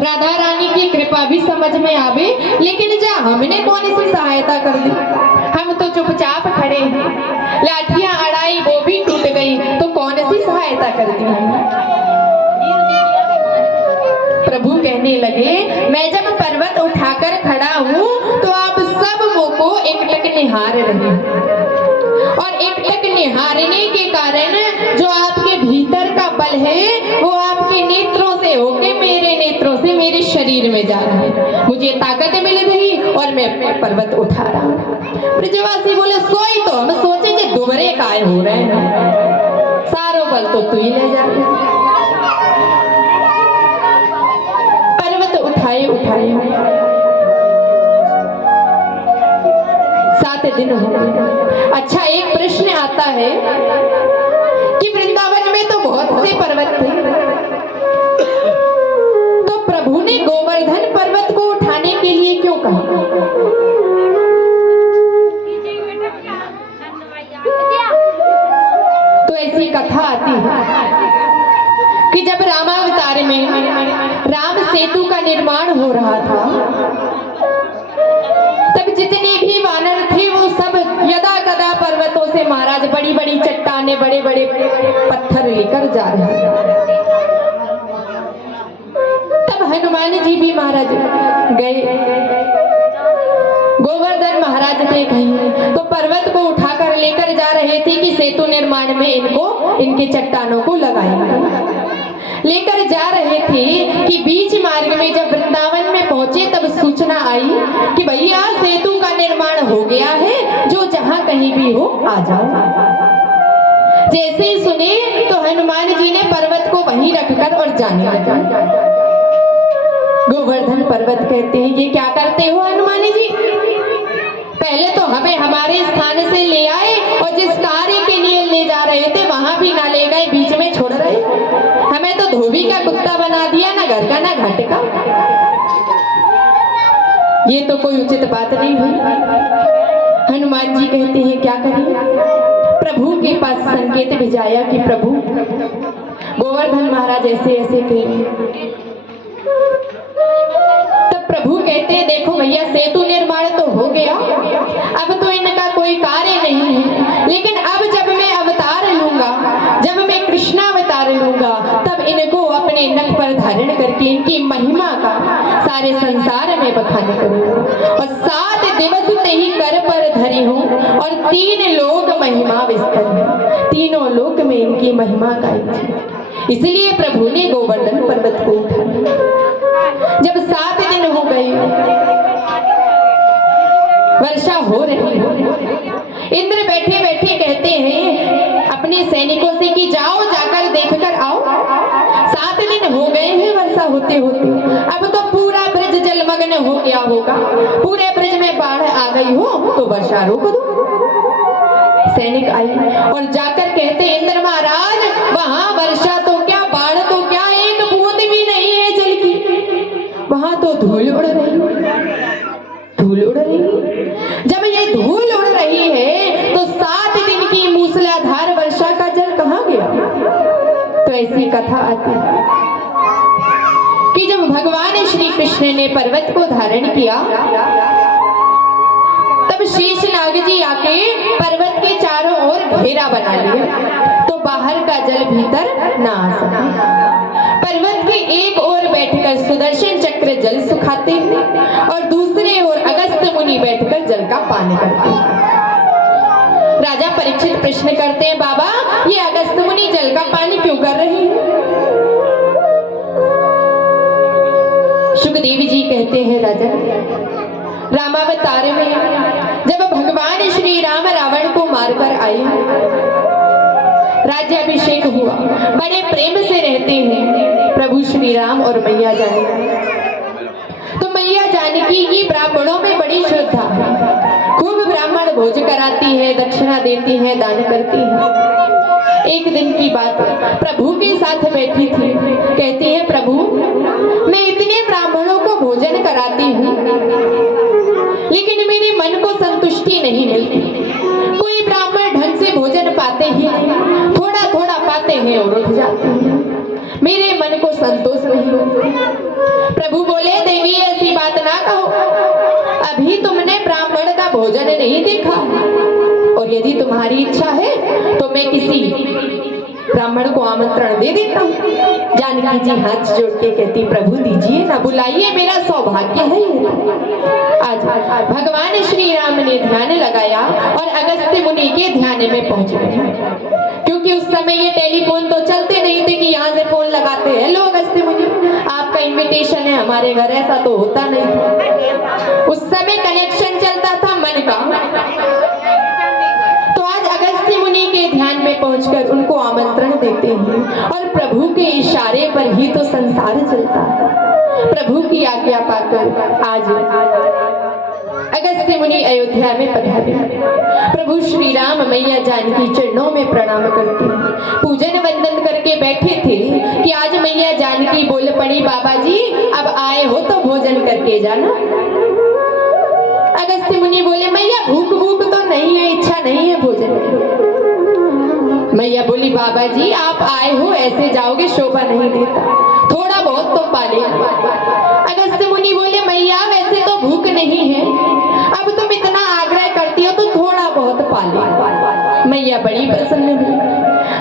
राधा रानी की कृपा भी समझ में आवे, लेकिन जा हमने कौन सी सहायता कर दी? हम तो चुपचाप खड़े हैं, लाठियां अड़ाई वो भी टूट गई, तो कौन सी सहायता कर दी हमने? प्रभु कहने लगे, मैं जब पर्वत उठाकर खड़ा हूँ तो आप सब मुझको एकटक निहार रहे, और एकटक निहारने के कारण जो आपके भीतर का बल है वो आपके नेत्रों से होके मेरे नेत्रों से मेरे शरीर में जा रहा है, मुझे ताकत मिल रही और मैं पर्वत उठा रहा हूँ। ब्रजवासी बोले, सोई तो हम सोचे कि दुबरे काय हो रहे हैं, सारो बल तो तू ही ले जा रही है। पर्वत उठाए 7 दिन हो गए। अच्छा, एक प्रश्न आता है कि वृंदावन में तो बहुत से पर्वत थे, तो प्रभु ने गोवर्धन पर्वत को उठाने के लिए क्यों कहा? तो ऐसी कथा आती है कि जब रामावतार में राम सेतु का निर्माण हो रहा था, तब जितने भी वानर थे वो सब यदा कदा पर्वतों से महाराज बड़ी बड़ी चट्टाने बड़े बड़े पत्थर लेकर जा रहे थे। तब हनुमान जी भी महाराज गए, गोवर्धन महाराज थे कहीं, तो पर्वत को उठाकर लेकर जा रहे थे कि सेतु निर्माण में इनको इनके चट्टानों को लगाएंगे। लेकर जा रहे थे कि बीच मार्ग में जब वृंदावन में पहुंचे तब सूचना आई कि भैया सेतु का निर्माण हो गया है, जो जहां कहीं भी हो आ जाओ। जैसे ही सुने तो हनुमान जी ने पर्वत को वहीं रखकर और जाने लगा। गोवर्धन पर्वत कहते हैं, ये क्या करते हो हनुमान जी? पहले तो हमें हमारे स्थान से ले आए और जिस कार्य के लिए ले जा रहे थे वहां भी ना ले गए, बीच में छोड़ रहे। हमें तो धोबी का कुत्ता बना दिया, ना घर का ना घाट का। ये तो कोई उचित बात नहीं हुई। हनुमान जी कहते हैं, क्या करें? प्रभु के पास संकेत भिजाया कि प्रभु गोवर्धन महाराज ऐसे ऐसे कहें। तब प्रभु कहते हैं, देखो भैया सेतु निर्माण तो हो गया, अब तो इनका कोई कार्य नहीं है, लेकिन अब जब मैं अवतार लूंगा, जब मैं कृष्णावतार लूंगा, तब इनको अपने नख पर धारण करके इनकी महिमा का सारे संसार में बखान करूंगा। और 7 दिवस ही कर पर धरी हूँ और 3 लोक महिमा विस्तर है, तीनों लोक में इनकी महिमा का इसलिए प्रभु ने गोवर्धन पर्वत को उठाया। जब 7 दिन हो गए, वर्षा हो रही है, इंद्र बैठे बैठे कहते हैं अपने सैनिकों से कि जाओ जाकर देखकर आओ। 7 दिन हो गए हैं वर्षा होते होते, अब तो पूरा ब्रज जलमग्न हो गया होगा, पूरे ब्रज में बाढ़ आ गई हो, तो वर्षा रोक दो। सैनिक आए और जाकर कहते, इंद्र महाराज वहां वर्षा तो क्या, बाढ़ तो क्या, एक बूंद भी नहीं है जल की, वहां तो धूल उड़ रही, धूल उड़ रही। जब ये धूल उड़ रही है तो 7 दिन की मूसलाधार वर्षा का जल कहां गया? तो ऐसी कथा आती है कि जब भगवान श्री कृष्ण ने पर्वत को धारण किया, तब शेषनाग जी आके पर्वत के चारों ओर घेरा बना लिया, तो बाहर का जल भीतर ना आ सके। पर्वत के एक ओर बैठकर सुदर्शन चक्र जल सुखाते हैं और दूसरे ओर अगस्त्य मुनि बैठकर जल का पान करते हैं। राजा परीक्षित प्रश्न करते हैं, बाबा ये अगस्त्य मुनि जल का पानी क्यों कर रहे हैं? सुखदेव जी कहते हैं, राजा रामावतार में जब भगवान श्री राम रावण को मारकर आए, राज्याभिषेक हुआ, बड़े प्रेम से रहते हैं प्रभु श्री राम और मैया जानकी। तो मैया जानकी की ब्राह्मणों में बड़ी श्रद्धा है, खूब ब्राह्मण भोज कराती है, दक्षिणा देती है, दान करती है। एक दिन की बात, प्रभु के साथ बैठी थी, कहती है, प्रभु मैं इतने ब्राह्मणों को भोजन कराती हूँ, लेकिन मेरे मन को संतुष्टि नहीं मिलती। कोई ब्राह्मण ढंग से भोजन पाते ही नहीं, थोड़ा थोड़ा पाते हैं और उठ जाते हैं, मेरे मन को संतोष नहीं होता। प्रभु बोले देवी ऐसी बात ना कहो, अभी तुमने ब्राह्मण का भोजन नहीं देखा, और यदि तुम्हारी इच्छा है तो मैं किसी ब्राह्मण को आमंत्रण दे देता हूँ। जानकी जी हाथ जोड़ के कहती प्रभु दीजिए ना, बुलाइए, मेरा सौभाग्य है ये। आज भगवान श्री राम ने ध्यान लगाया और अगस्त्य मुनि के ध्यान में पहुंच गए, क्योंकि उस समय ये टेलीफोन तो चलते नहीं थे कि यहाँ से फोन लगाते हैं लोग। अगस्त्य मुनि आपका इनविटेशन है हमारे घर, ऐसा तो होता नहीं था। उस समय कनेक्शन चलता था मन का। तो आज अगस्त्य मुनि के ध्यान में पहुंचकर उनको आमंत्रण देते हैं, और प्रभु के इशारे पर ही तो संसार चलता है। प्रभु की आज्ञा पाकर आज अगस्त्य मुनि अयोध्या में पधारे। प्रभु श्री राम मैया जानकी चरणों में प्रणाम करते हैं, पूजन वंदन करके बैठे थे कि आज मैया जानकी बोल पड़ी बाबा जी अब आए हो तो भोजन करके जाना। अगस्त्य मुनि बोले मैया भूख भूख तो नहीं है, इच्छा नहीं है भोजन की। मैया बोली बाबा जी आप आए हो ऐसे जाओगे शोभा नहीं देता, थोड़ा बहुत तो पा लेना। अगस्त्य मुनि बोले मैया वैसे तो भूख नहीं है, अब तुम इतना आग्रह करती हो तो थोड़ा बहुत पा ले। मैया बड़ी प्रसन्न हुई,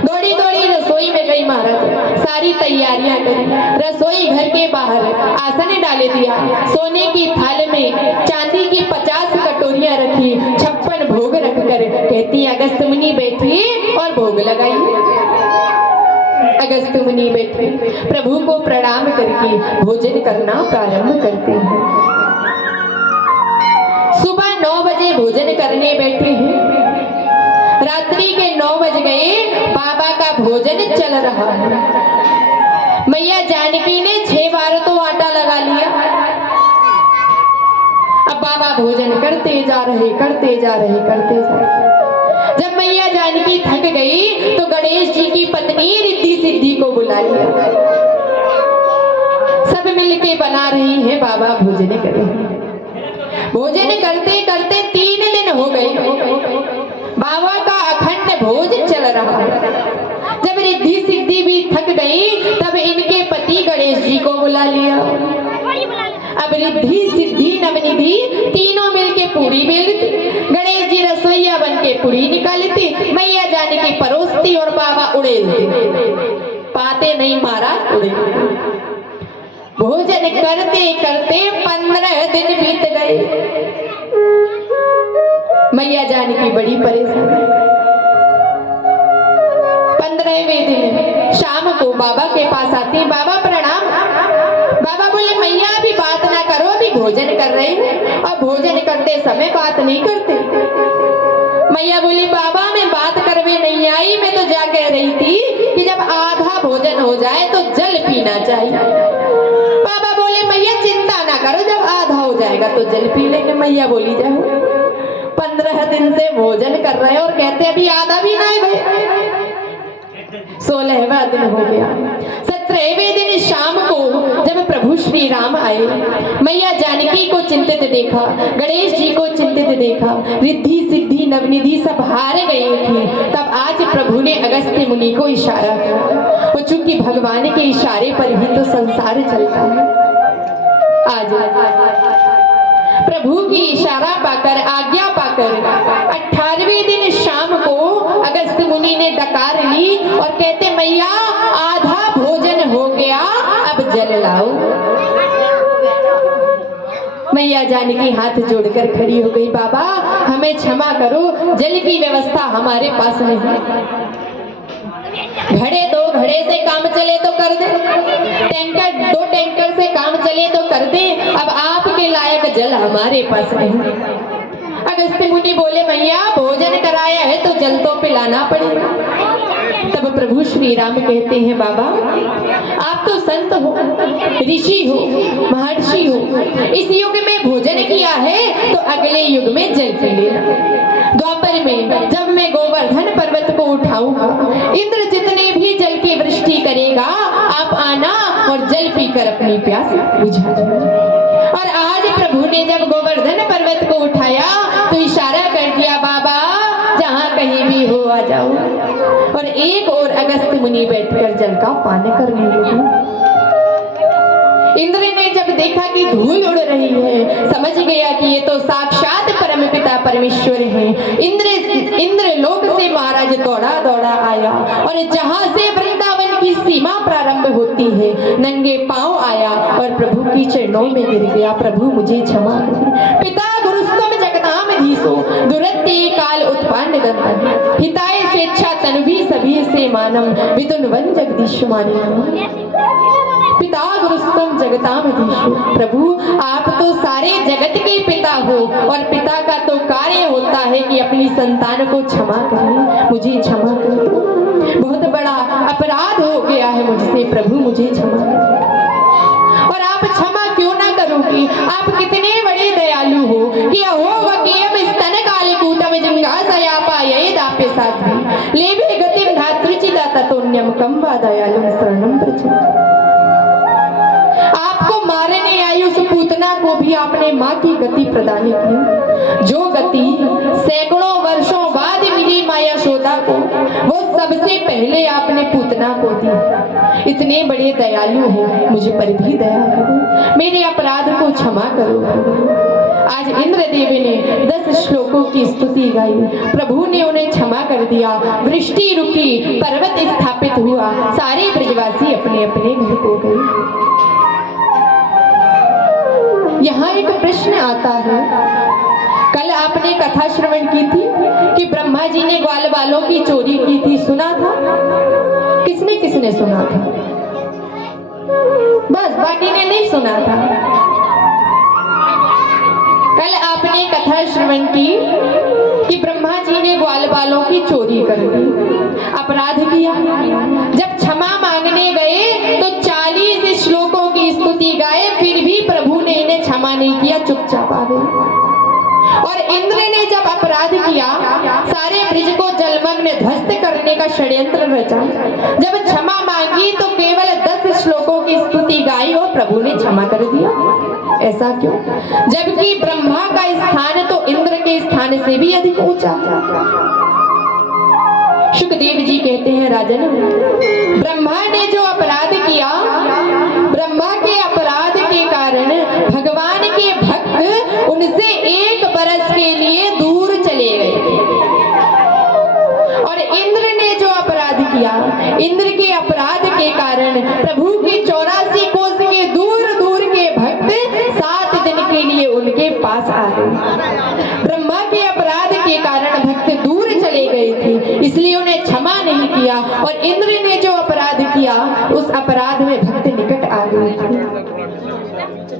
दौड़ी दौड़ी रसोई में गई महाराज, सारी तैयारियां करी, रसोई घर के बाहर आसन डाले दिया, सोने की थाल में चांदी की 50 कटोरियां रखी, 56 भोग रखकर कहती अगस्त्य मुनि बैठिए और भोग लगाइए। अगस्त्य मुनि बैठे, प्रभु को प्रणाम करके भोजन करना प्रारंभ करते हैं। सुबह 9 बजे भोजन करने बैठे हैं, रात्रि के 9 बज गए, बाबा का भोजन चल रहा है। मैया जानकी ने 6 बार तो आटा लगा लिया। अब बाबा भोजन करते जा रहे, करते जा रहे, करते जा रहे। जब मैया जानकी थक गई तो गणेश जी की पत्नी रिद्धि सिद्धि को बुला लिया। सब मिलके बना रही हैं, बाबा भोजन कर रहे हैं। भोजन करते करते 3 दिन हो गए, बाबा का अखंड भोज चल रहा है। जब रिद्धि सिद्धि भी थक गई तब इनके पति गणेश जी को बुला लिया। अब रिद्धि सिद्धि नवनिधि तीनों मिलके पूरी बेलती, गणेश जी रसोईया बन के पूरी निकालती, मैया जानकी परोसती और बाबा उड़ेलते, पाते नहीं मारा उड़ेलते। भोजन करते करते 15 दिन बीत गए। मैया जानकी बड़ी परेशान। 15वें दिन शाम को बाबा के पास आती, बाबा प्रणाम। बाबा बोले मैया अभी बात ना करो, अभी भोजन कर रहे हैं, और भोजन करते समय बात नहीं करते। मैया बोली बाबा मैं बात करवे नहीं आई, मैं तो जा कह रही थी कि जब आधा भोजन हो जाए तो जल पीना चाहिए। बाबा बोले मैया चिंता ना करो, जब आधा हो जाएगा तो जल पी लेंगे। मैया बोली जाओ 15 दिन से भोजन कर रहे हैं और कहते अभी आधा भी नहीं भाई। 16वां दिन हो गया। 17वें दिन शाम को जब प्रभु श्री राम आए, मैया जानकी को चिंतित देखा, गणेश जी को चिंतित देखा, रिद्धि सिद्धि नवनिधि सब हार गए थे। तब आज प्रभु ने अगस्त्य मुनि को इशारा किया, और चूंकि भगवान के इशारे पर ही तो संसार चलता है। आज प्रभु की इशारा पाकर, आज्ञा पाकर 18वें दिन शाम को अगस्त्य मुनि ने डकार ली और कहते मैया आधा भोजन हो गया, अब जल लाओ। मैया जानकी हाथ जोड़कर खड़ी हो गई, बाबा हमें क्षमा करो, जल की व्यवस्था हमारे पास नहीं। घड़े 2 घड़े से काम चले तो कर दे, टैंकर 2 टैंकर से काम चले तो कर दे, अब आपके लायक जल हमारे पास नहीं। अगस्त्य मुनि बोले मैया भोजन कराया है तो जल तो पिलाना पड़ेगा। तब प्रभु श्री राम कहते हैं बाबा आप तो संत हो, ऋषि हो, महर्षि हो, इस युग में भोजन किया है तो अगले युग में जल पी लेना। द्वापर में जब मैं गोवर्धन पर्वत को उठाऊंगा, इंद्र जितने भी जल की वृष्टि करेगा, आप आना और जल पीकर अपनी प्यास बुझा देना। और आज प्रभु ने जब गोवर्धन पर्वत को उठाया तो इशारा कर दिया बाबा जहां कहीं भी हो आ जाओ। और एक और अगस्त्य मुनि बैठकर जल का पान करने लगे। इंद्र ने जब देखा कि धूल उड़ रही है, समझ गया कि ये तो साक्षात परमपिता परमेश्वर हैं। इंद्र लोक से महाराज दौड़ा दौड़ा आया और जहां से वृंदावन की सीमा प्रारंभ होती है, नंगे पांव आया और प्रभु की चरणों में गिर गया। प्रभु मुझे क्षमा करें। पिता गुरुस्तम जगतामधीशो दुरत्ते काल उत्पन्न दंतन हिताय स्वेच्छा तन्वी सभी से मानम विदुन वन जगदीश मानिया। पिता गुरुस्तम जगतामधीशो, प्रभु आप तो सारे जगत के पिता हो और पिता का तो कार्य होता है कि अपनी संतान को क्षमा करें। मुझे क्षमा करें, बहुत बड़ा अपराध हो गया है मुझसे, प्रभु मुझे क्षमा करें। और आप क्षमा क्यों ना करोगी? आप कितने बड़े दयालु हो कि अहो वकीयम स्तन कालिकूटम जिंगासयापाये दापे साध्वी लेभे गतिम धातृचिता ततोन्यम कम वा दयालुम शरणम प्रचंड। आपको मारने आई उस पूतना को भी आपने माँ की गति प्रदान की, जो गति सैकड़ों वर्षों बाद मिली माँ यशोदा को, वो सबसे पहले आपने पूतना को दी। इतने बड़े दयालु हो, मुझ पर भी दया करो, मेरे अपराध को क्षमा करो। आज इंद्रदेव ने 10 श्लोकों की स्तुति गाई, प्रभु ने उन्हें क्षमा कर दिया, वृष्टि रुकी, पर्वत स्थापित हुआ, सारे ब्रजवासी अपने अपने घर को गए। यहाँ एक प्रश्न आता है, कल आपने कथा श्रवण की थी कि ब्रह्मा जी ने ग्वाल बालों की चोरी की थी, सुना था? किसने किसने सुना था? बस बाकी ने नहीं सुना था। कल आपने कथा श्रवण की कि ब्रह्मा जी ने ग्वाल बालों की चोरी कर दी, अपराध किया। जब क्षमा मांगने गए तो 40 श्लोकों की स्तुति गाए, फिर भी प्रभु ने इन्हें क्षमा नहीं किया, चुपचाप आ गए। और इंद्र ने जब अपराध किया, सारे ब्रिज को जलमग्न ध्वस्त करने का षड्यंत्र रचा। जब क्षमा मांगी तो केवल 10 श्लोकों की स्तुति गाई और प्रभु ने क्षमा कर दिया। ऐसा क्यों? जबकि ब्रह्मा का स्थान तो इंद्र के स्थान से भी अधिक ऊंचा। सुखदेव जी कहते हैं, राजन, ब्रह्मा ने जो अपराध किया, ब्रह्मा के अपराध के कारण भगवान के भक्त उनसे 1 बरस के लिए दूर चले गए। और इंद्र ने जो अपराध किया, इंद्र के अपराध के कारण प्रभु के 84 कोस के दूर दूर के भक्त 7 दिन के लिए उनके पास आ गए। ब्रह्मा के अपराध के कारण भक्त दूर चले गए थे, इसलिए उन्हें क्षमा नहीं किया। और इंद्र ने जो अपराध किया, उस अपराध में भक्त निकट आ गए थे।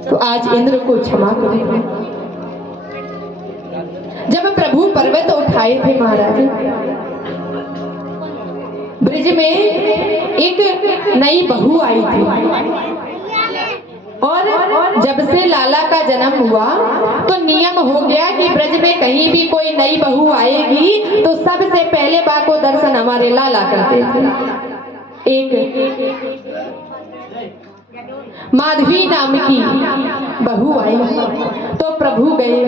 तो आज इंद्र को क्षमा करें। जब प्रभु पर्वत उठाए थे महाराज, ब्रिज में एक नई बहू आई थी और जब से लाला का जन्म हुआ तो नियम हो गया कि ब्रज में कहीं भी कोई नई बहू आएगी तो सबसे पहले बा को दर्शन हमारे लाला करते थे। एक माधवी नाम की बहू आई तो प्रभु गए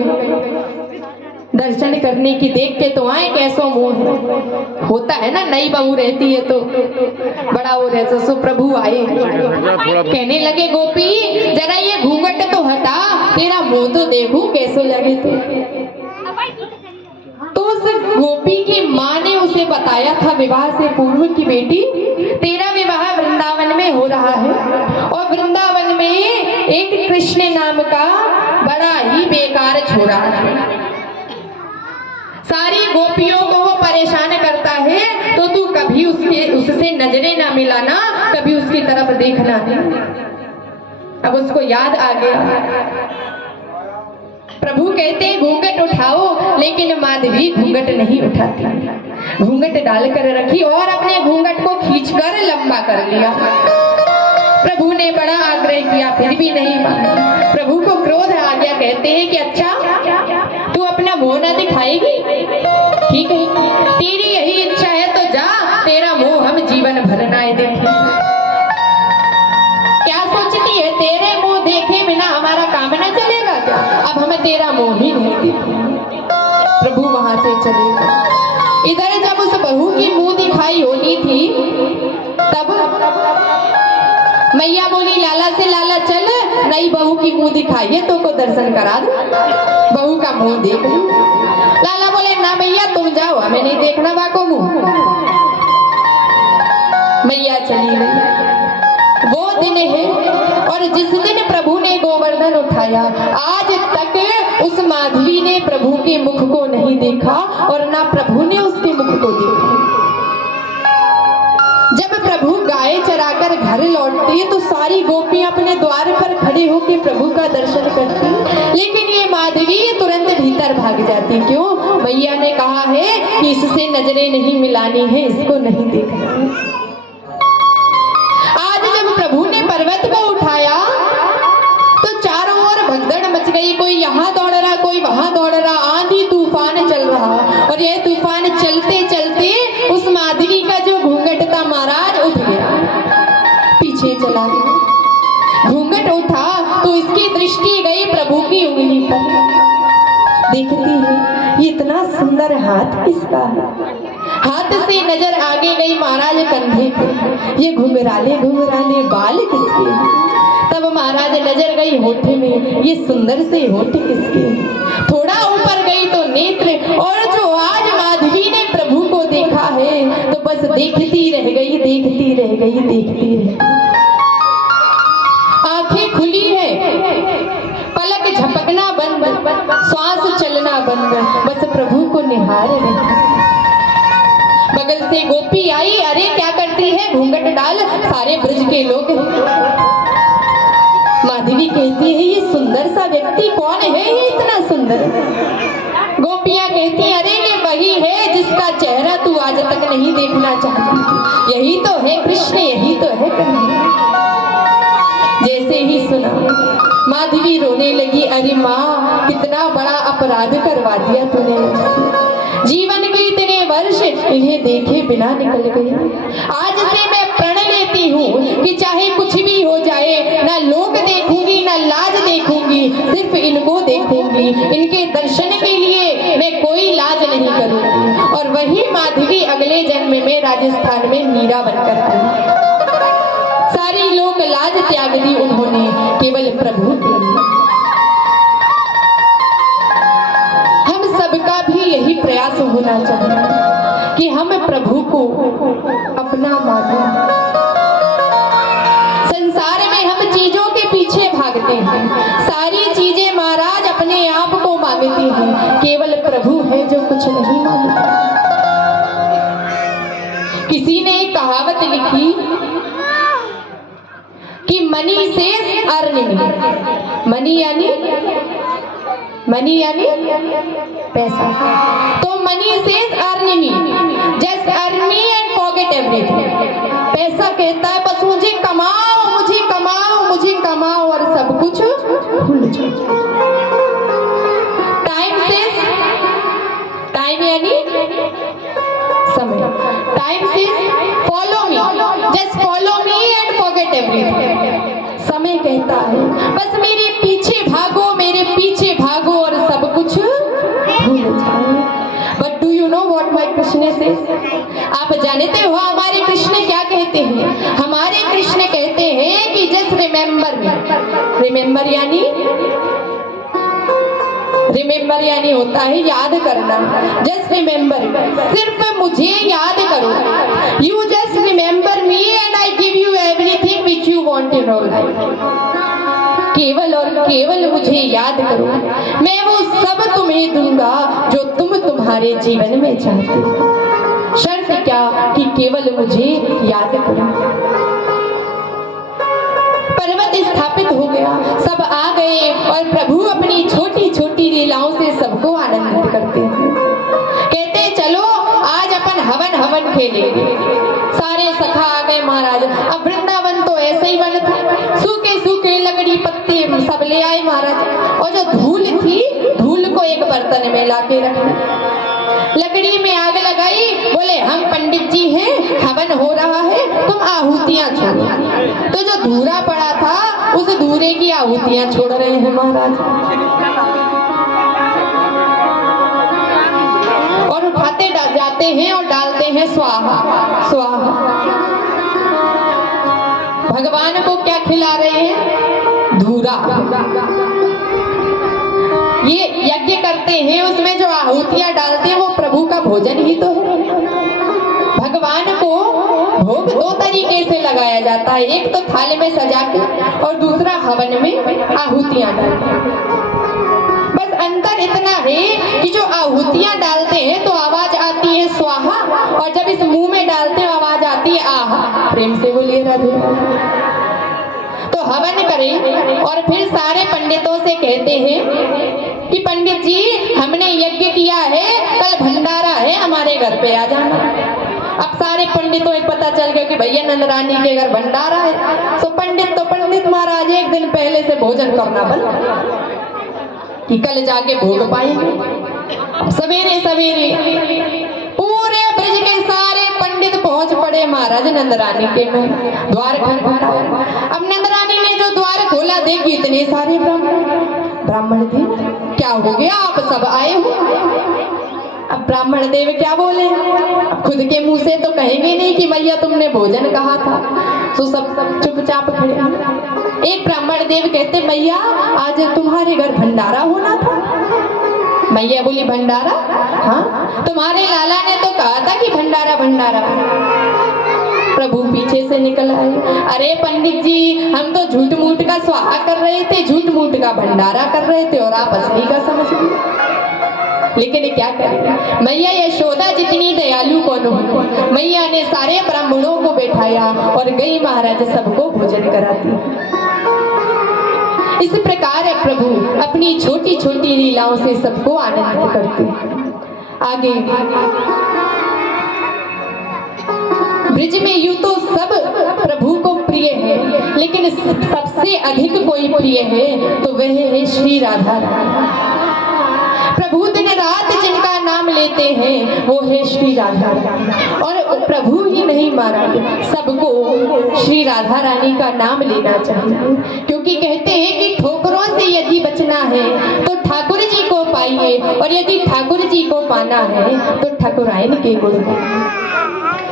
दर्शन करने की, देख के तो आए कैसो मोह होता है ना, नई बहू रहती है तो बड़ा वो रहता। सो प्रभु आए, कहने लगे, गोपी जरा ये घूंघट तो हटा, तेरा मुंह तो देखूं कैसो लगे। तो उस गोपी की माँ ने उसे बताया था विवाह से पूर्व की, बेटी तेरा विवाह वृंदावन में हो रहा है और वृंदावन में एक कृष्ण नाम का बड़ा ही बेकार छोरा है, सारी गोपियों को वो परेशान करता है, तो तू कभी उससे नजरें ना मिलाना, कभी उसकी तरफ देखना नहीं। अब उसको याद आ गया। प्रभु कहते हैं घूंघट उठाओ, लेकिन माधवी घूंघट नहीं उठाती, घूंघट डालकर रखी और अपने घूंघट को खींचकर लंबा कर लिया। प्रभु ने बड़ा आग्रह किया, फिर भी नहीं माना। प्रभु को क्रोध आ गया, कहते हैं कि अच्छा तू अपना मुंह न दिखाएगी, ठीक है, तेरी यही इच्छा है तो जा, तेरा मुंह हम जीवन भर ना देखें। क्या सोचती है, तेरे मुंह देखे बिना हमारा काम न चलेगा क्या? अब हम तेरा मुंह ही नहीं देखेंगे। प्रभु वहां से चले गए। इधर जब उस बहू की मुंह दिखाई होनी थी, तब मैया बोली, लाला से लाला चल, नई बहू की मुंह दिखाइए तो को दर्शन करा दो, बहू का मुंह देख लूं। लाला बोले ना भैया तुम जाओ, हमें नहीं देखना बा को मुंह। मैया चली गई। वो दिन है और जिस दिन प्रभु ने गोवर्धन उठाया, आज तक उस माधवी ने प्रभु के मुख को नहीं देखा और ना प्रभु ने उसके मुख को देखा। जब प्रभु गाय चराकर घर लौटते तो सारी गोपियां अपने द्वार पर खड़े होकर प्रभु का दर्शन करती, लेकिन ये माधवी तुरंत भीतर भाग जाती। क्यों? मैया ने कहा है कि इससे नजरें नहीं मिलानी है, इसको नहीं देखना है। आज जब प्रभु ने पर्वत को उठाया तो चारों ओर भगदड़ मच गई, कोई यहाँ दौड़ रहा, कोई वहां दौड़ रहा, आंधी तूफान चल रहा। और यह तूफान चलते चलते उस माधवी का जो घूंघट था महाराज उठ गया, पीछे चला गया। घूंघट उठा तो इसकी दृष्टि गई प्रभु की उंगली पर। देखती है ये इतना सुंदर हाथ किसका है। हाथ से नजर आगे गई महाराज कंधे पे, ये घुंघराले घुंघराले बाल किसके हैं। तब महाराज नजर गई होठे में, ये सुंदर से होठ किसके। थोड़ा ऊपर गई तो नेत्र, और जो आज माधवी ने प्रभु को देखा है तो बस देखती रह गई, देखती रह गई, देखती रह गई। आंखें खुली है, पलक झपकना बंद, श्वास चलना बंद, बस प्रभु को निहार रही। बगल से गोपी आई, अरे क्या करती है, घूंघट डाल, सारे ब्रज के लोग हैं। माधवी कहती है ये सुंदर सा व्यक्ति कौन है, ये इतना सुंदर। गोपियां कहती अरे ये वही है जिसका चेहरा तू आज तक नहीं देखना चाहती, यही तो है कृष्ण, यही तो है कन्हैया। जैसे ही सुना माधवी रोने लगी, अरे माँ कितना बड़ा अपराध करवा दिया तूने मुझसे, जीवन के इतने वर्ष इन्हें देखे बिना निकल गए। आज से मैं प्रण लेती हूँ कि चाहे कुछ भी हो जाए, ना लोग देखूंगी ना लाज देखूंगी, सिर्फ इनको देखूंगी, इनके दर्शन के लिए मैं कोई लाज नहीं करूंगी। और वही माधवी अगले जन्म में राजस्थान में मीरा बनकर आई। सारी लोग लाज त्याग दी उन्होंने केवल प्रभु के लिए। हम सबका भी यही प्रयास होना चाहिए कि हम प्रभु को अपना माने। संसार में हम चीजों के पीछे भागते हैं, सारी चीजें महाराज अपने आप को मांगती हैं, केवल प्रभु है जो कुछ नहीं मांगता। किसी ने एक कहावत लिखी कि मनी से अर्निंग, मनी यानी पैसा, तो मनी से earning, just earn me and forget everything. पैसा कहता है बस मुझे कमाओ, मुझे कमाओ, मुझे कमाओ और सब कुछ भूल जाओ। टाइम यानी समय, टाइम से follow me, just follow me and forget everything. समय कहता है बस मेरे पीछे भागो, मेरे पीछे भागो और सब कुछ भूल जाओ। But do you know what my Krishna says? आप जानते हो हमारे कृष्ण क्या कहते हैं? हमारे कृष्ण कहते हैं कि जस्ट रिमेम्बर मी। रिमेम्बर यानी होता है याद करना। जस्ट रिमेम्बर, सिर्फ मुझे याद करो। You just remember me and I give you everything which you want in your life. केवल और केवल मुझे याद करो, मैं वो सब तुम्हें दूंगा जो तुम तुम्हारे जीवन में चाहते हो। शर्त क्या कि केवल मुझे याद करो। पर्वत स्थापित हो गया, सब आ गए और प्रभु अपनी छोटी छोटी लीलाओं से सबको आनंदित करते हैं। कहते चलो आज अपन हवन खेलेंगे। सारे सखा आ गए महाराज। अब वृंदावन तो ऐसे ही वन था, सूखे सूखे लकड़ी पत्ते सब ले आए महाराज, और जो धूल थी, धूल को एक बर्तन में लाके रखा, लकड़ी में आग लगाई, बोले हम पंडित जी हैं, हवन हो रहा है, तुम आहुतियां छोड़ो। तो जो धूरा पड़ा था उस धूरे की आहुतियां छोड़ रहे हैं महाराज, और उठाते जाते हैं और डालते हैं स्वाहा स्वाहा। भगवान को क्या खिला रहे हैं? अधूरा। ये यज्ञ करते हैं, उसमें जो आहुतियां डालते हैं वो प्रभु का भोजन ही तो है। भगवान को भोग दो तरीके से लगाया जाता है, एक तो थाली में सजा के और दूसरा हवन में आहुतियां डालते। बस अंतर इतना है कि जो आहुतियां डालते हैं तो आवाज आती है स्वाहा, और जब इस मुंह में डालते हैं आवाज आती है आहा। प्रेम से बोलिए राधे। तो हवन करें और फिर सारे पंडितों से कहते हैं कि पंडित जी हमने यज्ञ किया है, कल भंडारा है, हमारे घर पे आ जाना। अब सारे पंडितों को पता चल गया कि भैया नंद रानी के घर भंडारा है। तो पंडित महाराज एक दिन पहले से भोजन करना बंद कि कल जाके भोग पाएंगे। सवेरे सवेरे पूरे ब्रज के सारे पंडित पहुंच पड़े महाराज नंद रानी के में। द्वार खटखटाया। अब नंद रानी ने जो द्वार खोला, देखी इतने सारे ब्राह्मण थे। क्या हो गया, आप सब आए हो? अब ब्राह्मण देव क्या बोले, अब खुद के मुंह से तो कहेंगे नहीं कि भैया तुमने भोजन कहा था। तो सब चुपचाप खड़े। एक ब्राह्मण देव कहते भैया आज तुम्हारे घर भंडारा होना था। मैया बोली भंडारा? हाँ, तुम्हारे लाला ने तो कहा था कि भंडारा भंडारा। प्रभु पीछे से निकल आए। अरे पंडित जी हम तो झूठ मूठ का स्वाहा कर रहे थे, झूठ मूठ का भंडारा कर रहे थे और आप असली का समझ गए। लेकिन क्या करें, मैया यशोदा जितनी दयालु कौन हो। मैया ने सारे ब्राह्मणों को बैठाया और गई महाराज सबको भोजन कराती। इस प्रकार प्रभु अपनी छोटी छोटी लीलाओं से सबको आनंदित करते। आगे ब्रिज में यूं तो सब प्रभु को प्रिय है, लेकिन सबसे अधिक कोई प्रिय है तो वह है श्री राधा रानी। प्रभु दिन रात जिनका नाम लेते हैं वो है श्री राधा रानी। और प्रभु ही नहीं महाराज, सबको श्री राधा रानी का नाम लेना चाहिए, क्योंकि कहते हैं कि ठोकरों से यदि बचना है तो ठाकुर जी को पाइए, और यदि ठाकुर जी को पाना है तो ठाकुराइन के गुण गाइए।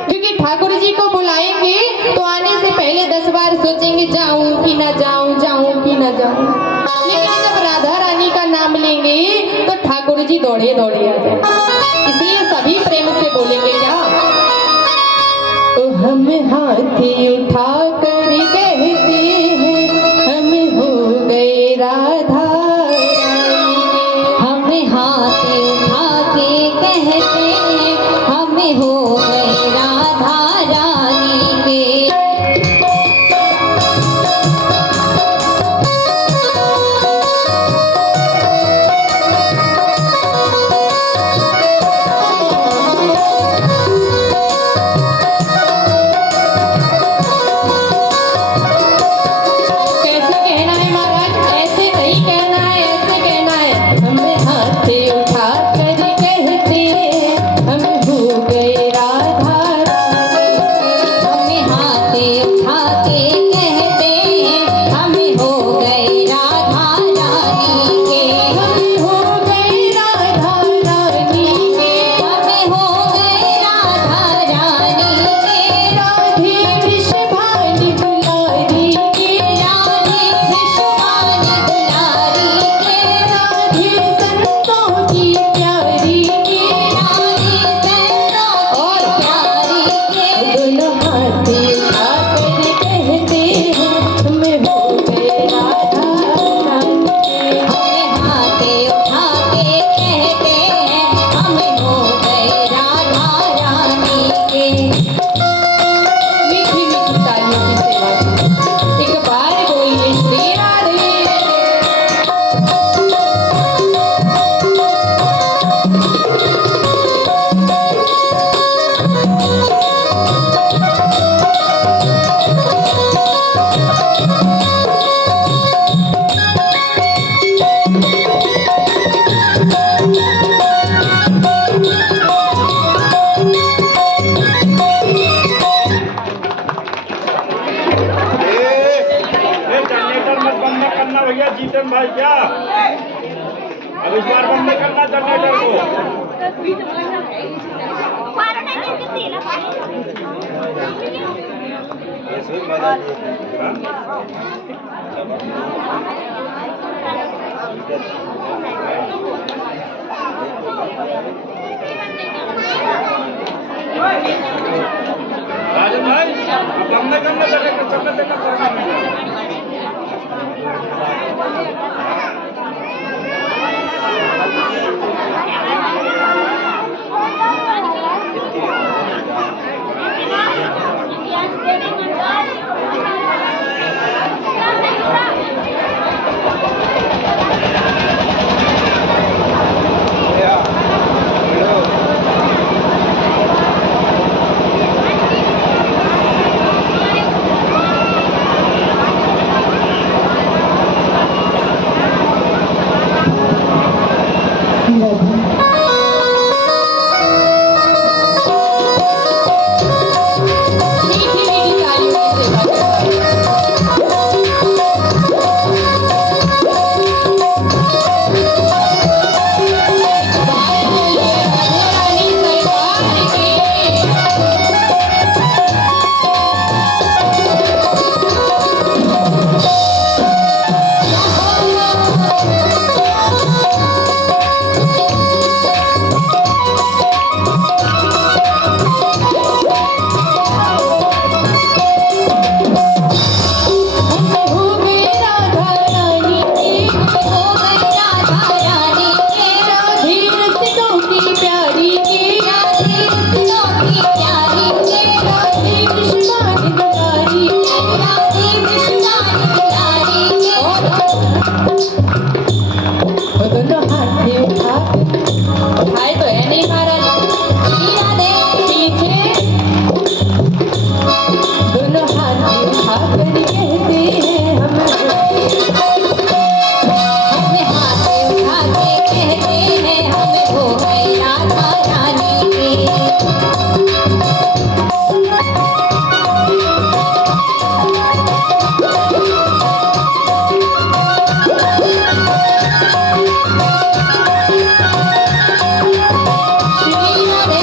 क्योंकि ठाकुर जी को बुलाएंगे तो आने से पहले 10 बार सोचेंगे जाऊं कि ना जाऊं, जाऊं कि ना जाऊं। लेकिन जब राधा रानी का नाम लेंगे तो ठाकुर जी दौड़े दौड़े आ जाए। इसलिए सभी प्रेम से बोलेंगे क्या, तो हम हाथी उठा कर कहते हैं हम हो गए राधा रानी के। हम हाथी उठा के कहते हैं हम हो गए राधा रानी के। जीतन भाई क्या अब इस बार बंद करना जनरेटर को। राजन भाई अब हमने करना चलेगा चलना देखना करना मीठी मीठी तालियों की सेवा करता है। बाय बोलिए राधा रानी सरकार की। हो गए राधा रानी की, हो गई राधा रानी के राधे रसिकों की प्यारी की, राधे रसिकों की प्यारी के राधे कृष्णानी दुलारी की। राधे कृष्णानी दुलारी के वो दोनों हाथ उठा उठाए तो है नहीं महाराज राधे पीछे दोनों हाथ उठा कर कहते हैं हम अपने हाथ उठा के कहते हैं हम हो गए राधा रानी के श्री राधे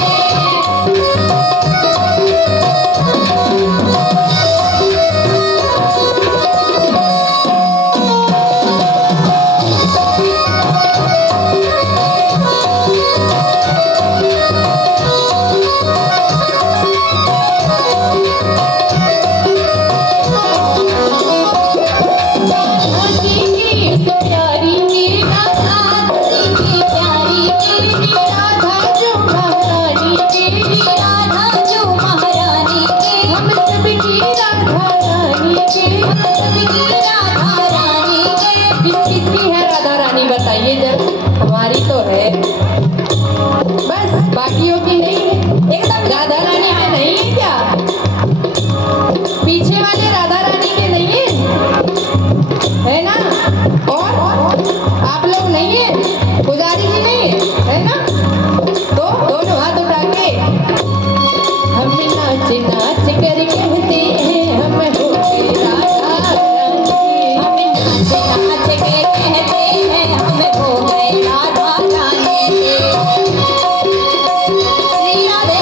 राधा जी की इस प्यारी की, राधा जी की प्यारी के राधा जो महारानी की, राधा जो महारानी के हम सबकी राधा रानी की। हम सबकी राधा रानी के किसकी है राधा रानी बताइए जब हमारी तो है बस बाकियों की नहीं है एकदम राधा रानी में नहीं है क्या पीछे वाले राधा रानी के नहीं है ना और आप लोग नहीं है पुजारी जी नहीं है ना तो दोनों हाथ उठा के हम नाच नाच कर कहते हैं हम हो गए राधा रानी। हम नाच नाच के कहते हैं हम हो गए राधा रानी के श्री राधे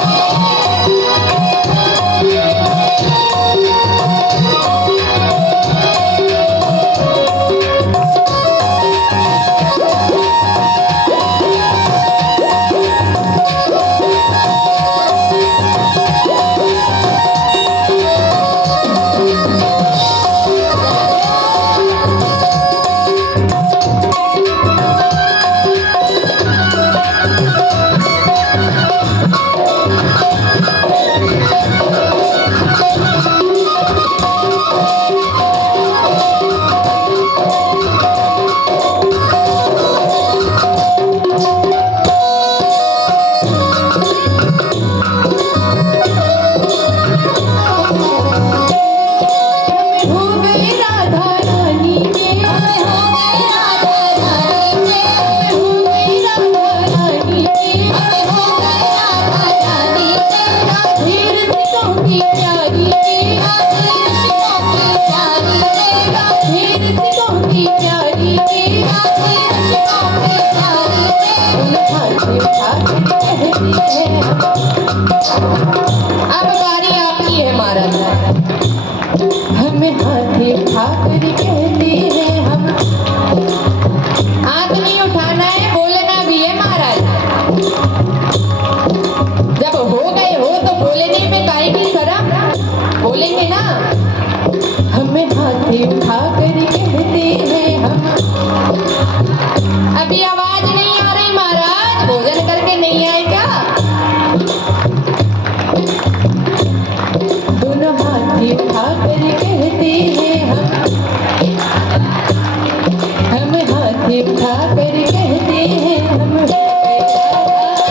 हाथ उठा कर कहते हैं हम हो गए राधा।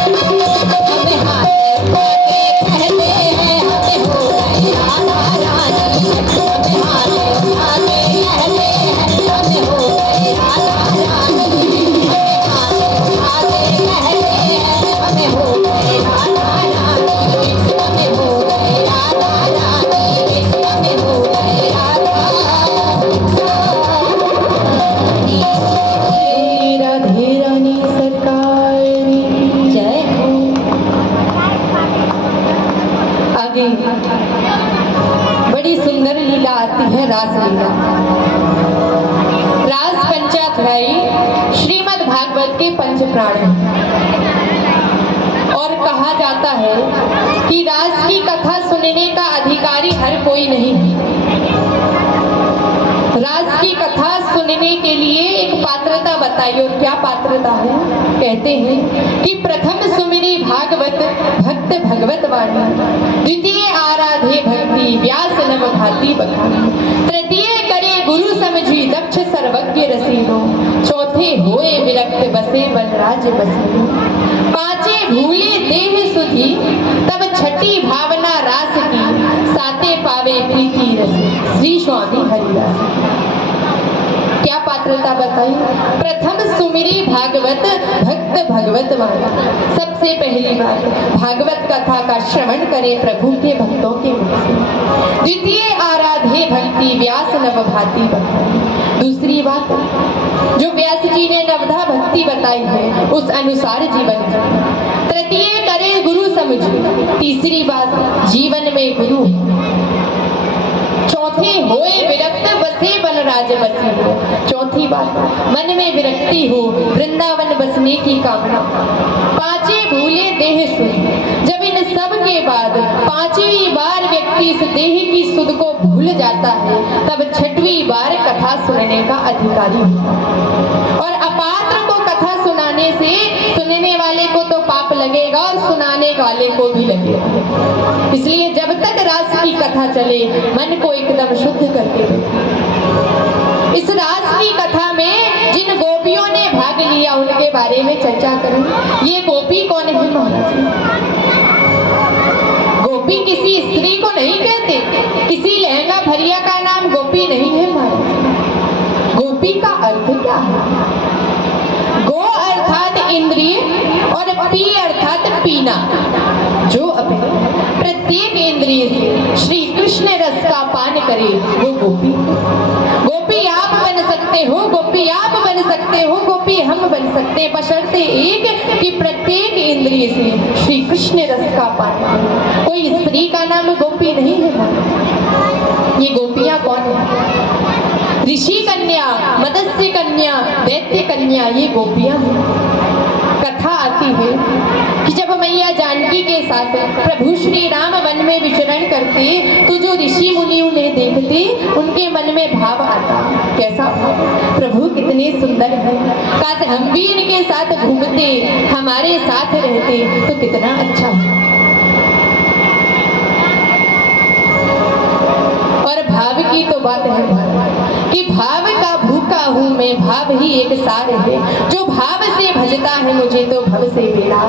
हमें हाथ उठा के कहते हैं हमें हो गए राधा रानी। हमें हाथ उठा के कहते हैं हमें हो गए राधा रानी। हमें हाथ उठा के कहते हैं हमें हो गए राधा रानी। हमें हो गए राधा रानी। हमें हो गए राधा श्री राधे रानी सरकार की जय हो। आगे बड़ी सुंदर लीला आती है, रास लीला। रास पंचाध्यायी श्रीमद् भागवत के पंच प्राण हैं। और कहा जाता है कि रास की कथा सुनने का अधिकारी हर कोई नहीं है। रास की कथा सुनने के लिए एक पात्रता बताई, और क्या पात्रता है? कहते हैं कि प्रथम सुमिरी भागवत भक्त भगवत वाणी, द्वितीय आराधे भक्ति व्यास नव भाति बखानी, तृतीय करे गुरु समझी दक्ष सर्वज्ञ रसीलो, चौथे होए विरक्त बसे बलराज बसीलो, पांचे भूले देह सुधी तब छठी भावना रास की, साते पावे प्रीति रस श्री स्वामी हरिदास। क्या पात्रता बताई? प्रथम सुमिरी भागवत भक्त भगवत वाणी। सबसे पहली बात, भागवत कथा का श्रवण करें प्रभु के भक्तों के मुख से। द्वितीय आराधे भक्ति व्यास नव भाति बखानी। दूसरी बात, जो व्यास जी ने नवधा भक्ति बताई है उस अनुसार जीवन जिए। तृतीय करे गुरु समझ। तीसरी बात, जीवन में गुरु। चौथी होए विरक्त बसे बनराज बसी हो। चौथी बात, मन में विरक्ति हो, वृंदावन बसने की कामना। पांचे भूले देह सुध। जब इन सब के बाद पांचवी बार व्यक्ति इस देह की सुध को भूल जाता है, तब छठवीं बार कथा सुनने का अधिकारी होता। और अपात्र को कथा सुनाने से सुनने वाले को तो पाप लगेगा और सुनाने वाले को भी लगेगा। इसलिए जब तक रास की कथा चले मन को एकदम शुद्ध करके रखें। इस रास की कथा में जिन गोपियों ने भाग लिया उनके बारे में चर्चा करें। ये गोपी कौन है महाराज? गोपी किसी स्त्री को नहीं कहते, किसी लहंगा भरिया का नाम गोपी नहीं है महाराज। गोपी का अर्थ क्या है? गो अर्थात इंद्रिय और पी अर्थात पीना। जो अपने प्रत्येक इंद्रिय से श्री कृष्ण रस का पान करे वो गोपी। गोपी आप बन सकते हो, गोपी आप बन सकते हो, गोपी हम बन सकते हैं, बशर्ते एक कि प्रत्येक इंद्रिय से श्री कृष्ण रस का पान करे। कोई स्त्री का नाम गोपी नहीं है। ये गोपियां कौन है? ऋषि कन्या, मत्स्य कन्या, दैत्य कन्या, ये गोपियां हैं। कथा आती है कि जब मैया जानकी के साथ प्रभु श्री राम वन में विचरण करते तो जो ऋषि मुनि उन्हें देखते उनके मन में भाव आता। कैसा भाव? प्रभु कितने सुंदर हैं, काश हम भी इनके साथ घूमते, हमारे साथ रहते तो कितना अच्छा हो। और भाव की तो बात है कि भाव का भूखा हूँ मैं, भाव ही एक सार है। जो भाव से भजता है मुझे तो भव से बेड़ा।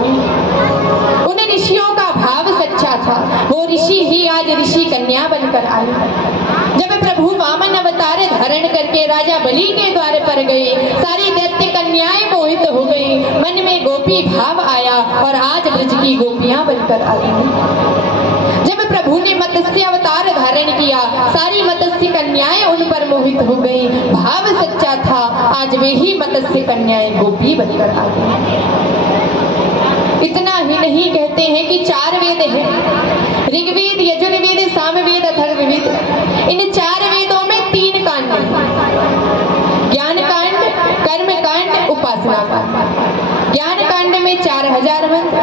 उन ऋषियों का भाव सच्चा था, वो ऋषि ही आज ऋषि कन्या बनकर आए। जब प्रभु वामन अवतार धारण करके राजा बलि के द्वार पर गए, सारी दैत्य कन्याएं मोहित हो गई, मन में गोपी भाव आया और आज ब्रज की गोपियां बनकर आई। जब प्रभु ने मत्स्य अवतार धारण किया, सारी मत्स्य कन्याएं उन पर मोहित हो गई, भाव सच्चा था, आज वे ही मत्स्य कन्याएं गोपी बनकर आ गई। इतना ही नहीं, कहते हैं कि 4 वेद हैं, ऋग्वेद, यजुर्वेद, सामवेद, अथर्ववेद। इन 4 वेदों में 3 कांड हैं, ज्ञान कांड, कर्म कांड, उपासना कांड। ज्ञान कांड में 4000 मंत्र,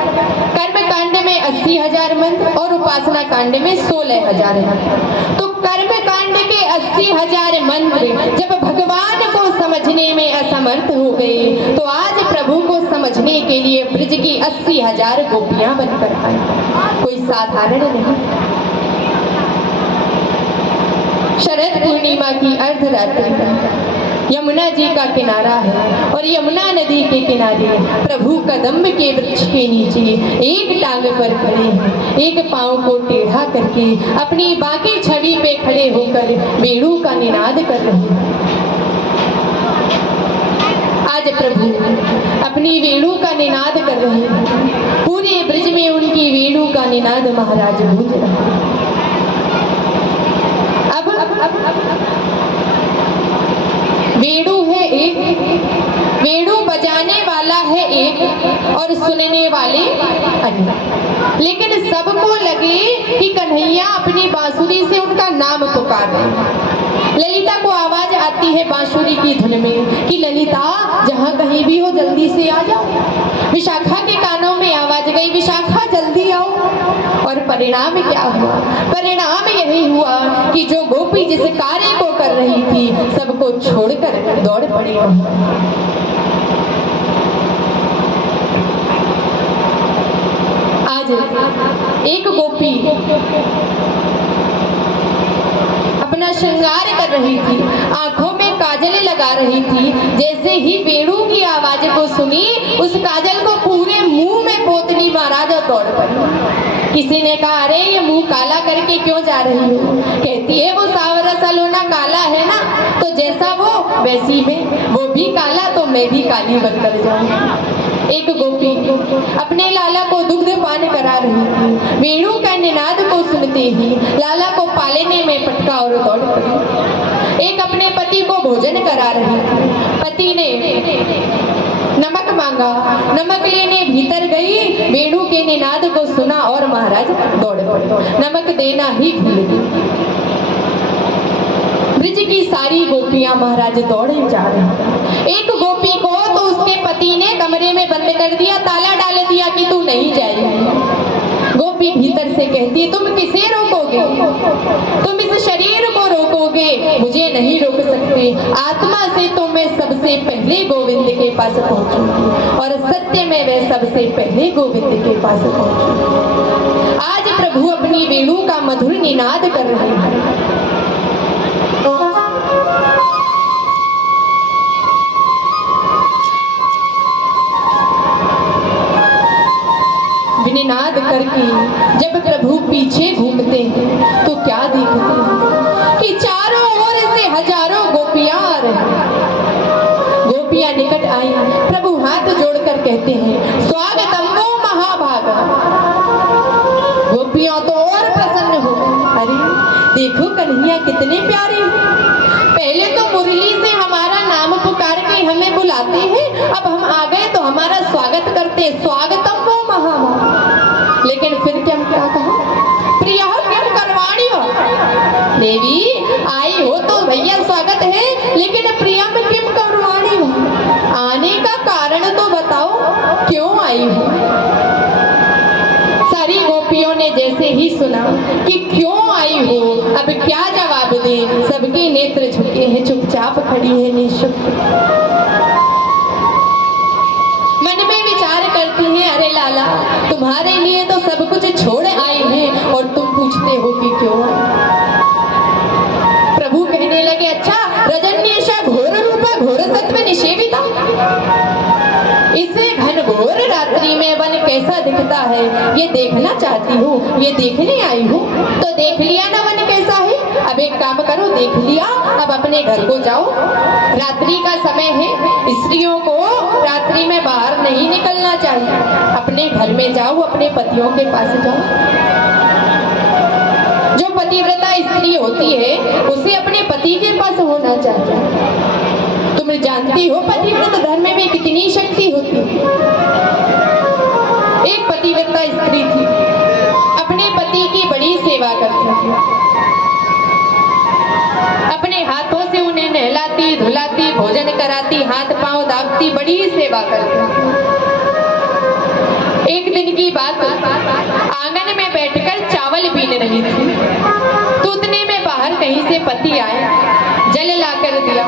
कर्म कांड में 80,000 मंत्र और उपासना कांड में 16,000 मंत्र। तो कर्म कांड के 80,000 मंत्र जब भगवान को समझने में असमर्थ हो गए, तो आज प्रभु को समझने के लिए ब्रज की 80,000 गोपियां बनकर आई। कोई साधारण नहीं। शरद पूर्णिमा की अर्धरात्रि में यमुना जी का किनारा है और यमुना नदी के किनारे प्रभु कदम्ब के वृक्ष के नीचे एक टांग पर खड़े हैं, एक पांव को टेढ़ा करके अपनी बाकी छवि पे खड़े होकर वेणु का निनाद कर रहे हैं। आज प्रभु अपनी वेणु का निनाद कर रहे हैं। पूरे ब्रज में उनकी वेणु का निनाद महाराज गूंज रहा है। वेणु है एक, वेणु बजाने वाला है एक और सुनने वाले अन्य, लेकिन सबको लगे कि कन्हैया अपनी बांसुरी से उनका नाम पुकार रहे हैं। ललिता को आवाज आती है बांसुरी की धुन में कि ललिता जहाँ कहीं भी हो जल्दी से आ जाओ। विशाखा के कानों में आवाज गई, विशाखा जल्दी आओ। और परिणाम क्या हुआ? परिणाम यही हुआ कि जो गोपी जिस कार्य को कर रही थी सबको छोड़कर दौड़ पड़ी। आज एक गोपी अपना श्रृंगार कर रही थी, आंखों में काजल लगा रही थी। जैसे ही वेणु की आवाज को सुनी उस काजल को पूरे मुंह में पोतली महाराज और दौड़ पड़ी। किसी ने कहा अरे ये मुंह काला करके क्यों जा रही हो? कहती है वो सावरा सलोना काला है ना, तो जैसा वो वैसी में, वो भी काला तो मैं भी काली बनकर जाऊंगी। एक गोपी अपने लाला को दुग्ध पान करा रही थी। वेणु का निनाद को सुनते ही लाला को पालने में पटका और दौड़ पड़ी। एक अपने पति को भोजन करा रही थी। पति ने नमक मांगा, नमक लेने भीतर गई, वेणु के निनाद को सुना और महाराज दौड़ पड़े, नमक देना ही भूल गई। ब्रज की सारी गोपियां महाराज दौड़े जा रही हैं। एक गोपी को तो उसके पति ने कमरे में बंद कर दिया, ताला डाल दिया कि तू नहीं जाएगी। गोपी भीतर से कहती तुम किसे रोकोगे? तुम इस शरीर को रोकोगे, मुझे नहीं रोक सकते। आत्मा से तो मैं सबसे पहले गोविंद के पास पहुंचूंगी और सत्य में मैं सबसे पहले गोविंद के पास पहुंचूंगी। आज प्रभु अपनी वेणु का मधुर निनाद कर रहे हैं। निनाद करके जब प्रभु पीछे घूमते हैं तो क्या देखते हैं कि चारों ओर से हजारों गोपियां आ रही। गोपियां निकट आई, प्रभु हाथ जोड़कर कहते हैं स्वागतम वो महाभागा। गोपियां तो और प्रसन्न हो गई, अरे देखो कन्हैया कितने प्यारे। पहले तो मुरली से हमारा नाम पुकार के हमें बुलाते हैं, अब हम आ गए तो हमारा स्वागत करते, स्वागतम वो महाभागा। लेकिन फिर क्या कहा? प्रिया किम करवाणी हो? देवी आई हो तो भैया स्वागत है, लेकिन प्रियम किम करवाणी हो? आने का कारण तो बताओ, क्यों आई हो? सारी गोपियों ने जैसे ही सुना कि क्यों आई हो, अब क्या जवाब दे, सबके नेत्र झुके हैं, चुपचाप खड़ी है निःशब्द। मन में विचार करती हैं अरे लाला तुम्हारे लिए तो सब कुछ छोड़ आए हैं और तुम पूछते हो कि क्यों आए? प्रभु कहने लगे अच्छा रजन्येशा घोर रूपा घोर सत्व निषेविता, इसे घनघोर रात्रि में वन कैसा दिखता है ये देखना चाहती हूँ, ये देखने आई हूँ। तो देख लिया ना वन कैसा है, अब एक काम करो, देख लिया अब अपने घर को जाओ। रात्रि का समय है, स्त्रियों को रात्रि में बाहर नहीं निकलना चाहिए, अपने घर में जाओ, अपने पतियों के पास जाओ। जो पतिव्रता स्त्री होती है उसे अपने पति के पास होना चाहिए। तुम जानती हो पतिव्रत धर्म में कितनी शक्ति होती है। एक पतिव्रता स्त्री थी, अपने पति की बड़ी सेवा करती थी, अपने हाथों से उन्हें नहलाती धुलाती भोजन कराती, हाथ पांव दाबती, बड़ी सेवा करती। एक दिन की बात, आंगन में बैठकर चावल बीन रही थी तो उतने में बाहर कहीं से पति आए, जल लाकर दिया।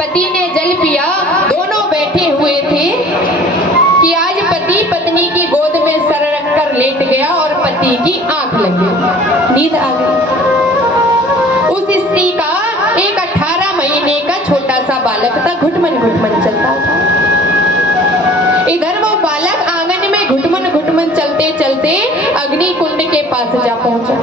पति ने जल पिया, दोनों बैठे हुए थे कि आज पति पत्नी की गोद में सर रखकर लेट गया और पति की आंख लग गई, नींद आ गई। उस स्त्री का एक 18 महीने का छोटा सा बालक घुटमन चलता था। इधर वो बालक आंगन में घुटमन चलते चलते अग्नि कुंड के पास जा पहुंचा।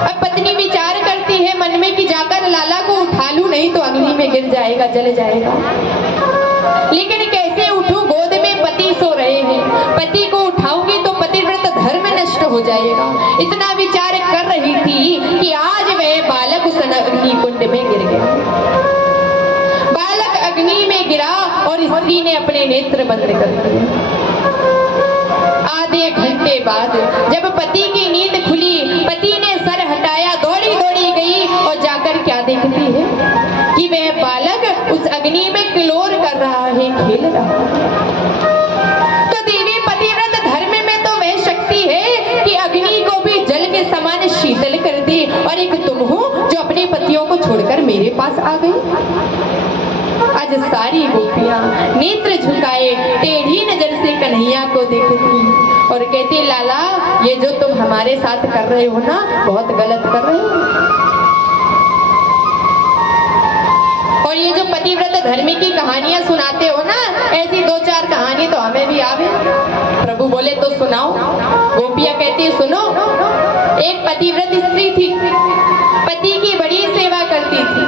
अब पत्नी विचार करती है मन में कि जाकर लाला को उठा लूं, नहीं तो अग्नि में गिर जाएगा, जल जाएगा। लेकिन कैसे उठूं, गोद में पति सो रहे हैं, पति को उठाऊंगी तो पतिव्रत धर्म नष्ट हो जाएगा। इतना विचार कर रही थी कि आज वह बालक उस अग्नि कुंड में गिर गया। बालक अग्नि में गिरा और स्त्री ने अपने नेत्र बंद कर दिए। आधे घंटे बाद जब पति की नींद खुली, पति ने सर हटाया, दौड़ी दौड़ी गई और जाकर क्या देखती है कि वह बालक उस अग्नि में किलोर कर रहा है, खेल रहा है। तो देवी पतिव्रत धर्म में तो वह शक्ति है कि अग्नि को भी जल के समान शीतल कर दे, और एक तुम हो जो अपने पतियों को छोड़कर मेरे पास आ गई। आज सारी गोपियां नेत्र झुकाए टेढ़ी नजर से कन्हैया को देखती और कहती, लाला ये जो तुम हमारे साथ कर रहे हो ना, बहुत गलत कर रहे हो। और ये जो पतिव्रत धर्म की कहानियां सुनाते हो ना, ऐसी 2-4 कहानी तो हमें भी आवे। प्रभु बोले तो सुनाओ। गोपियां कहती, सुनो। एक पतिव्रत स्त्री थी, पति की बड़ी सेवा करती थी,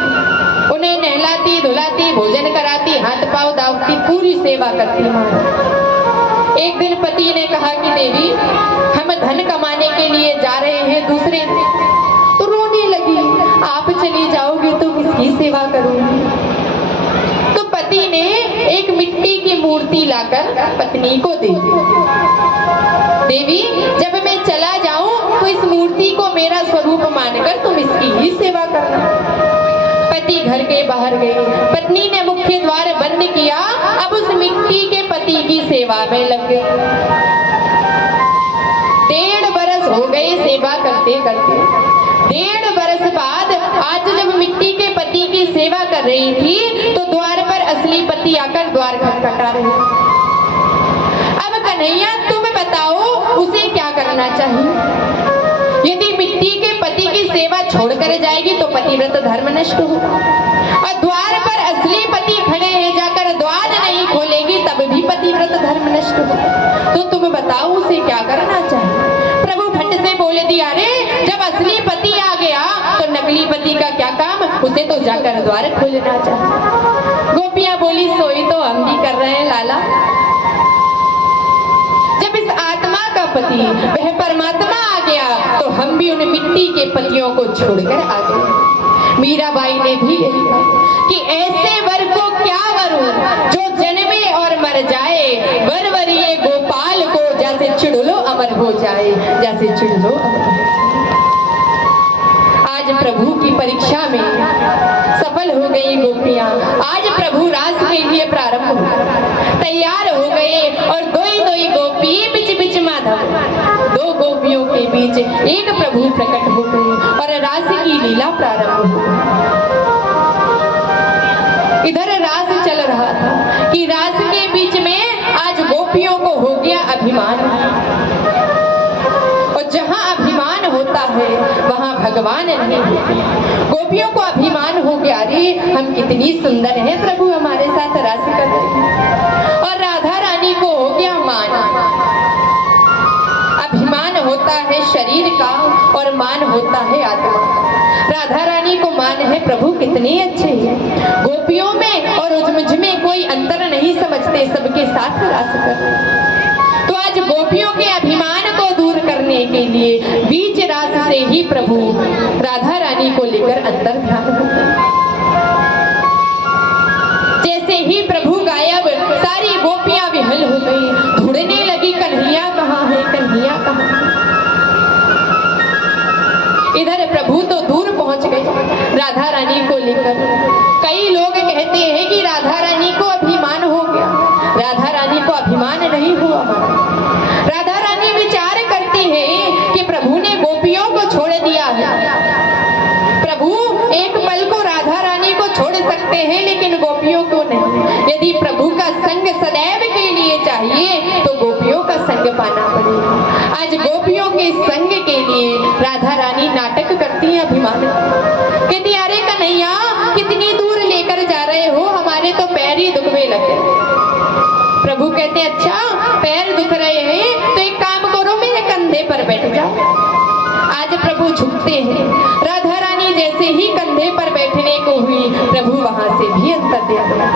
उन्हें नहलाती धुलाती, भोजन कराती, हाथ पांव दावती, पूरी सेवा करती। एक दिन पति ने कहा कि देवी हम धन कमाने के लिए जा रहे हैं दूसरे, तो रोने लगी, आप चली जाओगी तो किसकी सेवा करूंगी। तो पति ने एक मिट्टी की मूर्ति लाकर पत्नी को दे दी। देवी जब मैं चला जाऊं तो इस मूर्ति को मेरा स्वरूप मानकर तुम इसकी ही सेवा करना। पति घर के बाहर गए, पत्नी ने मुख्य द्वार बंद किया, अब उस मिट्टी के पति की सेवा में लग गई। 1.5 बरस हो गए सेवा करते करते। 1.5 बरस बाद आज जब मिट्टी के पति की सेवा कर रही थी तो द्वार पर असली पति आकर द्वार खटखटा रहे। अब कन्हैया तुम बताओ उसे क्या करना चाहिए। यदि मिट्टी के पति की सेवा छोड़कर जाएगी तो पतिव्रत धर्म नष्ट होगा, और द्वार पर असली पति खड़े हैं, जाकर द्वार नहीं खोलेगी तब भी पतिव्रत धर्म नष्ट होगा। तो तुम बताओ उसे क्या करना चाहिए। प्रभु फट से बोले दिया, अरे जब असली पति आ गया तो नकली पति का क्या काम, उसे तो जाकर द्वार खोलना चाहिए। गोपियां बोली, सोई तो हम भी कर रहे हैं लाला। जब इस आत्मा का पति वह परमात्मा आ गया तो हम भी उन मिट्टी के पतियों को छोड़कर आ गए। मीराबाई ने भी यही कहा कि ऐसे वर को क्या वरूं जो जन्मे और मर जाए, वर वरिये गोपाल को जैसे चिड़लो अमर हो जाए, जैसे चिड़लो अमर हो जाए। आज प्रभु की परीक्षा में सफल हो गई गोपियां। आज प्रभु रास के लिए प्रारंभ हो तैयार हो गए, और दोई गोपी बिच बिच माधव, 2 गोपियों के बीच एक प्रभु प्रकट हो गए और रास की लीला प्रारंभ हो गई। इधर रास चल रहा था कि रास के बीच में आज गोपियों को हो गया अभिमान, और जहां अभिमान होता है वहां भगवान नहीं होते। गोपियों को अभिमान हो गया, अरे हम कितनी सुंदर हैं, प्रभु हमारे साथ रास कर रहे हैं। और राधा रानी को हो गया मान। अभिमान होता है शरीर का और मान होता है आत्मा। राधा रानी को मान है, प्रभु कितने अच्छे हैं, गोपियों में और मुझ में कोई अंतर नहीं समझते, सबके साथ रास कर रहे हैं। तो आज गोपियों के अभिमान को दूर करने के लिए बीच रास से ही प्रभु राधा रानी को लेकर अंतर ध्यान होते हैं। जैसे ही प्रभु गायब, सारी गोपियां विहल हो गई, ढूंढने लगी कन्हैया कहाँ है, कन्हैया कहाँ है। इधर प्रभु तो दूर पहुंच गए राधा रानी को लेकर। कई लोग कहते हैं कि राधा रानी को अभिमान हो गया, राधा रानी को अभिमान नहीं हुआ। राधा रानी विचार करती है कि प्रभु ने गोपियों को छोड़ दिया है। प्रभु एक पल को राधा रानी को छोड़ सकते हैं लेकिन गोपियों को नहीं। यदि प्रभु का संग सदैव के लिए चाहिए तो गोपियों का संग पाना पड़ेगा। आज गोपियों के संग के लिए राधा रानी नाटक करती है अभिमान। कहती, अरे कन्हैया कितनी दूर लेकर जा रहे हो, हमारे तो पैर ही दुखने लगे। प्रभु कहते हैं अच्छा पैर दुख रहे हैं तो एक काम करो मेरे कंधे पर बैठ जाओ। आज प्रभु झुकते हैं। राधा रानी जैसे ही कंधे पर बैठने को हुई प्रभु वहां से भी अंतर दिया गया।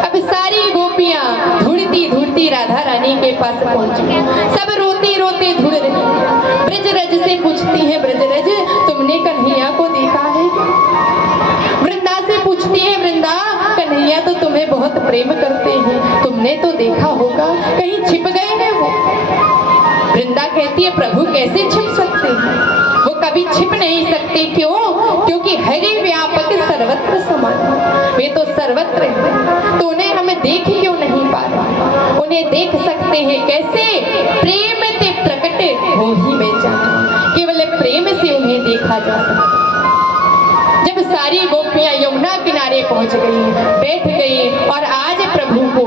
अब सारी गोपियां ढूंढती ढूंढती राधा रानी के पास पहुंची। सब रोते रोते ढूंढ रही। ब्रजरज से पूछती है ब्रजरज तुमने कन्हैया को देखा है? वृंदा से पूछती है वृंदा कन्हैया तो तुम्हें बहुत प्रेम करते हैं, तुमने तो देखा होगा, कहीं छिप गए हैं वो? वृंदा कहती है प्रभु कैसे छिप सकते हैं, वो कभी छिप नहीं सकते। क्यों? क्योंकि हरि व्यापक सर्वत्र समान, वे तो सर्वत्र हैं, तो उन्हें हमें देख क्यों नहीं पा रहे? उन्हें देख सकते हैं कैसे? प्रेम ते प्रकट हो ही में जाना, केवल प्रेम से उन्हें देखा जा सकता। जब सारी गोपियां यमुना किनारे पहुंच गई, बैठ गई और आज प्रभु को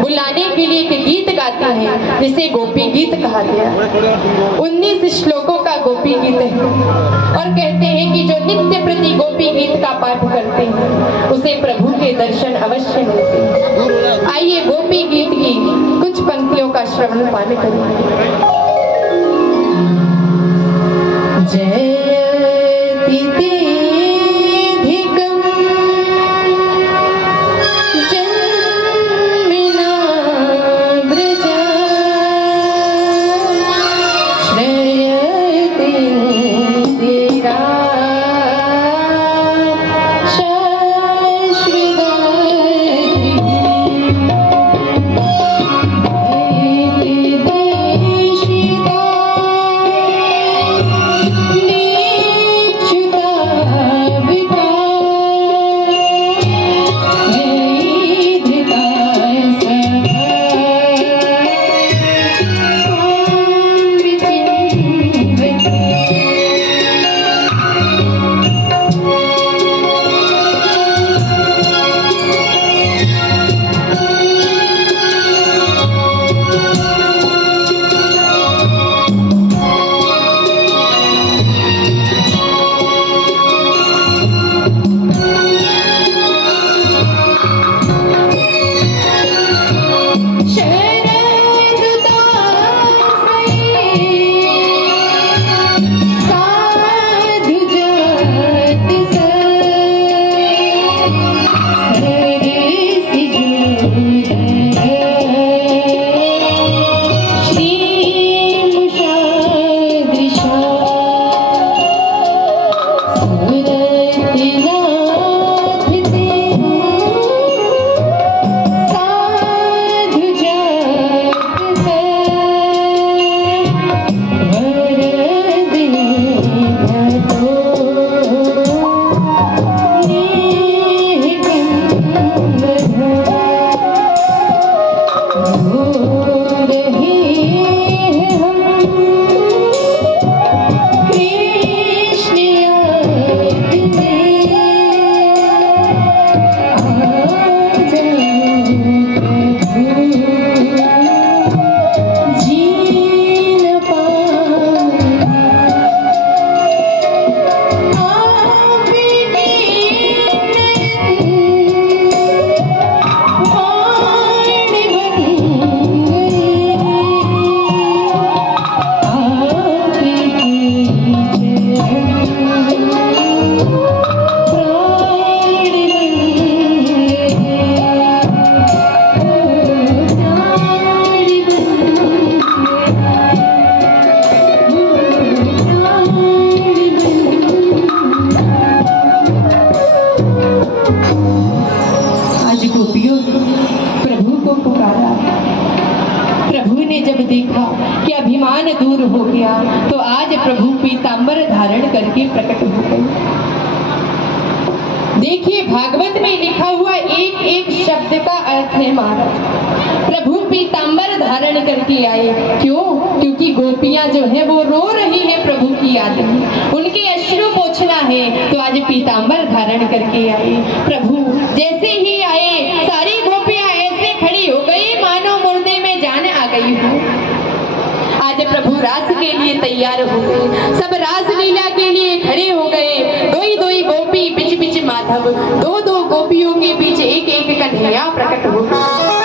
बुलाने के लिए एक गीत गाती हैं जिसे गोपी गीत कहा गया। 19 श्लोकों का गोपी गीत है और कहते हैं कि जो नित्य प्रति गोपी गीत का पाठ करते हैं उसे प्रभु के दर्शन अवश्य मिलते हैं। आइए गोपी गीत की कुछ पंक्तियों का श्रवण पान करें। जयति तेधिकं जन्मना व्रजा श्रयति इंदिरा प्रकट हो गई। देखिए भागवत में लिखा हुआ एक एक शब्द का अर्थ है महाराज। प्रभु पीतांबर धारण करके आए, क्यों? क्योंकि गोपियां जो है वो रो रही है प्रभु की याद में, उनके अश्रु पोंछना है, तो आज पीतांबर धारण करके आए। प्रभु जैसे ही आए सारी गोपियां ऐसे खड़ी हो गई मानो मुर्दे में जान आ गई हो। आज प्रभु रास के लिए तैयार हो गए, सब रासलीला के लिए खड़े हो गए। दोई दोई गोपी बिच बिच माधव, दो दो गोपियों के बीच एक प्रकट होगी।